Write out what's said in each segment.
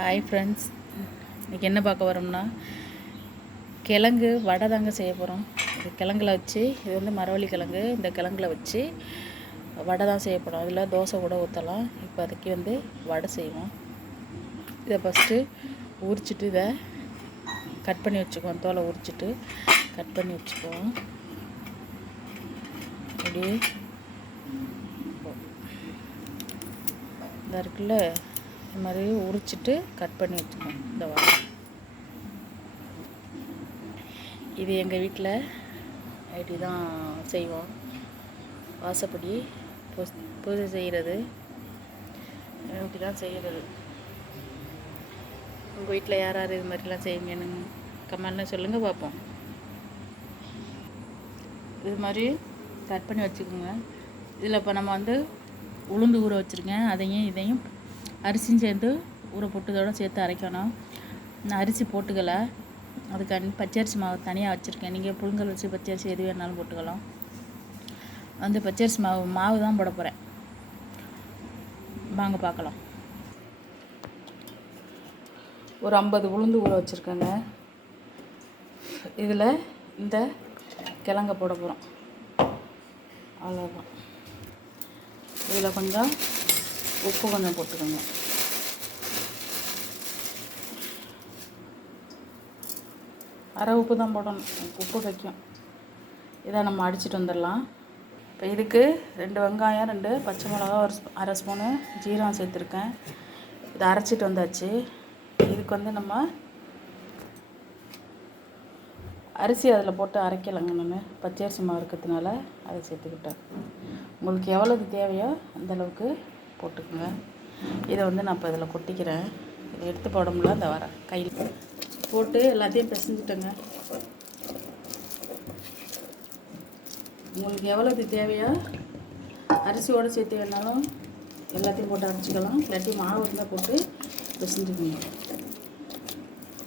Hi friends, இன்றைக்கி என்ன பார்க்க வரோம்னா கிழங்கு வடை தாங்க செய்ய போகிறோம். இது கிழங்குல வச்சு, இது வந்து மரவள்ளி கிழங்கு, இந்த கிழங்குல வச்சு வடை தான் செய்ய போகிறோம். அதில் தோசை கூட ஊற்றலாம். இப்போ அதுக்கு வந்து வடை செய்வோம். இதை ஃபஸ்ட்டு உரிச்சிட்டு இதை கட் பண்ணி வச்சுக்குவோம். தோலை உரிச்சிட்டு கட் பண்ணி வச்சுக்குவோம். அப்படியே இந்த இருக்குல்ல, இந்த மாதிரி உரிச்சிட்டு கட் பண்ணி வச்சுக்கோம். இந்த வாழை இது எங்கள் வீட்டில் ஐடி தான் செய்வோம். வாசப்படி பூஜை செய்கிறது இப்படி தான் செய்கிறது. உங்கள் வீட்டில் யார் யார் இது மாதிரிலாம் செய்வீங்கன்னு கமெண்ட்லாம் சொல்லுங்கள் பார்ப்போம். இது மாதிரி கட் பண்ணி வச்சுக்கோங்க. இதில் இப்போ நம்ம வந்து உளுந்து ஊற வச்சுருக்கேன். அதையும் இதையும் அரிசியும் சேர்ந்து ஊற போட்டதோடு சேர்த்து அரைக்கணும். நான் அரிசி போட்டுக்கலை, அதுக்கு பச்சரிசி மாவு தனியாக வச்சுருக்கேன். நீங்கள் புழுங்கல் வச்சு பச்சரிசி எது வேணாலும் போட்டுக்கலாம். வந்து பச்சரிசி மாவு தான் போட போகிறேன். வாங்க பார்க்கலாம். ஒரு 50 உளுந்து ஊற வச்சுருக்கேங்க. இதில் இந்த கிழங்க போட போகிறோம். அவ்வளோதான். இதில் கொஞ்சம் உப்பு கொஞ்சம் போட்டுக்கோங்க. அரை உப்பு தான் போடணும், உப்பு வைக்கும். இதை நம்ம அடிச்சிட்டு வந்துடலாம். இப்போ இதுக்கு 2 வெங்காயம், 2 பச்சை மிளகா, ஒரு அரை ஸ்பூனு ஜீரகம் சேர்த்துருக்கேன். இதை அரைச்சிட்டு வந்தாச்சு. இதுக்கு வந்து நம்ம அரிசி அதில் போட்டு அரைக்கலைங்க. நான் பச்சரிசி மாவு இருக்கிறதுனால அதை சேர்த்துக்கிட்டேன். உங்களுக்கு எவ்வளவு தேவையோ அந்தளவுக்கு போட்டுக்கோங்க. இதை வந்து நான் இப்போ இதில் கொட்டிக்கிறேன். இதை எடுத்து போட முடியல, இந்த வர கையில் போட்டு எல்லாத்தையும் பிசைஞ்சிட்டேங்க. உங்களுக்கு எவ்வளவு தேவையோ அரிசியோடு சேர்த்து வேணாலும் எல்லாத்தையும் போட்டு அரைச்சிக்கலாம். இல்லாட்டி மாவு இருந்தால் போட்டு பிசைஞ்சுக்கணும்.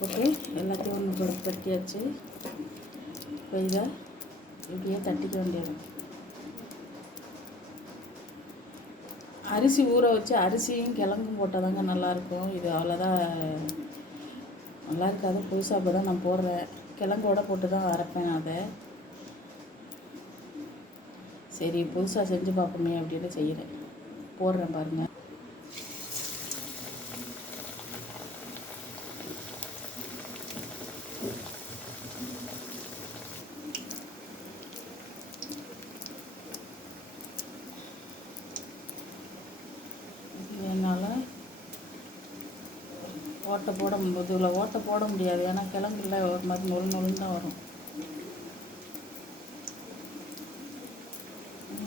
ஓகே, எல்லாத்தையும் ஒன்று போட்டு தட்டியாச்சு. இப்போ இதை இப்படியே தட்டிக்க வேண்டியது. அரிசி ஊற வச்சு அரிசியும் கிழங்கும் போட்டால் தாங்க நல்லாயிருக்கும். இது அவ்வளோதான் நல்லா இருக்காது. புதுசாக இப்போ தான் நான் போடுறேன். கிழங்கோட போட்டு தான் அரைப்பேன் நான் அதை. சரி, புதுசாக செஞ்சு பார்ப்போமே அப்படின்னு செய்கிறேன். போடுறேன் பாருங்கள். என்னால் ஓட்டை போட முடியாது. இதில் ஓட்டை போட முடியாது, ஏன்னா கிழங்குல ஒரு மாதிரி நொறுன்னு தான் வரும்.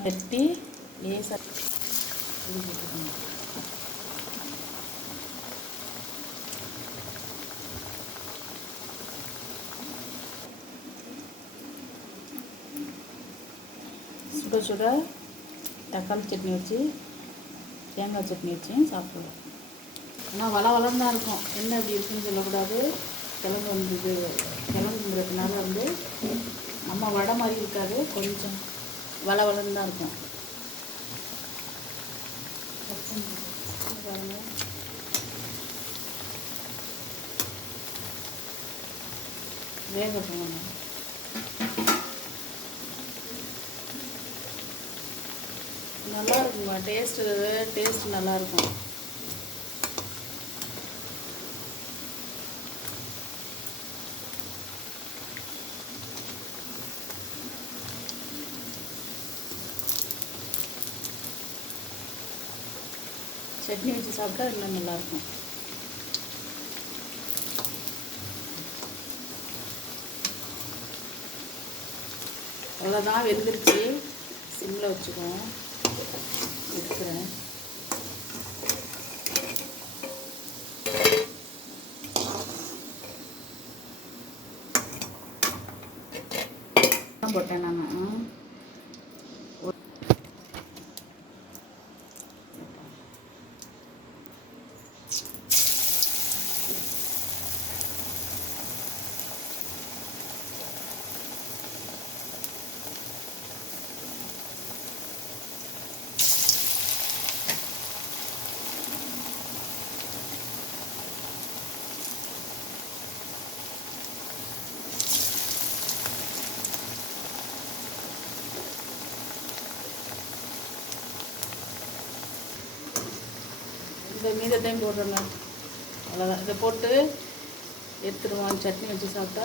வெட்டி லேசாக போட்டுக்கணும். சுட சுட தக்காளி சட்னி வச்சு, தேங்காய் சட்னி வச்சும் சாப்பிடுவோம். ஆனால் வளம் தான் இருக்கும். என்ன அப்படி இருக்குன்னு சொல்லக்கூடாது. கிழங்கு வந்து இது கிழங்குங்கிறதுனால வந்து நம்ம வடை மாதிரி இருக்காது, கொஞ்சம் வளன்னு தான் இருக்கும். வேக போகணும். நல்லா இருக்குங்க. டேஸ்ட் நல்லாயிருக்கும். சட்னி வச்சு சாப்பிட்டா இன்னும் நல்லாயிருக்கும். அவ்வளோதான், வெந்துருச்சு. சிம்மில் வச்சுக்குவோம். எடுக்கிறேன். போட்டேன் நான். இந்த மீதத்தையும் போடுறோங்க. அவ்வளோதான். இதை போட்டு எடுத்துடுவோம். சட்னி வச்சு சாப்பிட்டா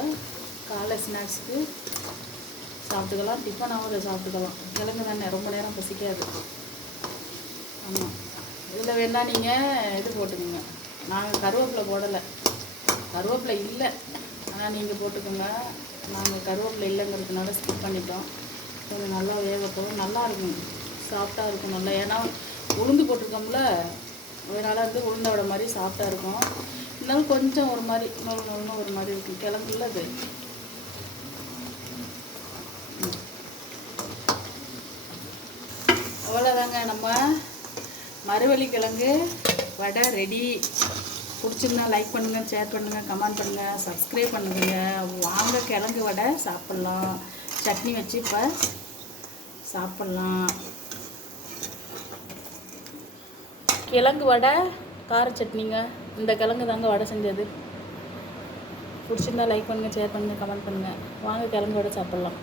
காலை ஸ்நாக்ஸுக்கு சாப்பிட்டுக்கலாம், டிஃபனாகவும் அதை சாப்பிட்டுக்கலாம். கிழங்கு தானே, ரொம்ப நேரம் பசிக்காது. ஆமாம். இதில் வேணால் நீங்கள் இது போட்டுக்கோங்க. நாங்கள் கருவேப்பிலை போடலை, கருவேப்பிலை இல்லை, ஆனால் நீங்கள் போட்டுக்கோங்க. நாங்கள் கருவேப்பிலை இல்லைங்கிறதுனால ஸ்கிப் பண்ணிட்டோம். கொஞ்சம் நல்லா வேகட்டும், நல்லாயிருக்கும், சாஃப்டாக இருக்கும் நல்லா. ஏன்னா உளுந்து போட்டிருக்கோம்ல, அதனால் வந்து உளுந்தோட மாதிரி சாஃப்டாக இருக்கும். இருந்தாலும் கொஞ்சம் ஒரு மாதிரி நொழுன்னு ஒரு மாதிரி இருக்கும் கிழங்குல அது. அவ்வளோதாங்க, நம்ம மரவள்ளி கிழங்கு வடை ரெடி. பிடிச்சிருந்தா லைக் பண்ணுங்கள், ஷேர் பண்ணுங்கள், கமெண்ட் பண்ணுங்கள், சப்ஸ்கிரைப் பண்ணுங்க. வாங்க கிழங்கு வடை சாப்பிட்லாம். சட்னி வச்சு இப்போ சாப்பிட்லாம். கிழங்கு வடை கார சட்னிங்க. இந்த கிழங்கு தாங்க வடை செஞ்சது. பிடிச்சிருந்தா லைக் பண்ணுங்கள், ஷேர் பண்ணுங்கள், கமெண்ட் பண்ணுங்கள். வாங்க கிழங்கு வடை சாப்பிட்லாம்.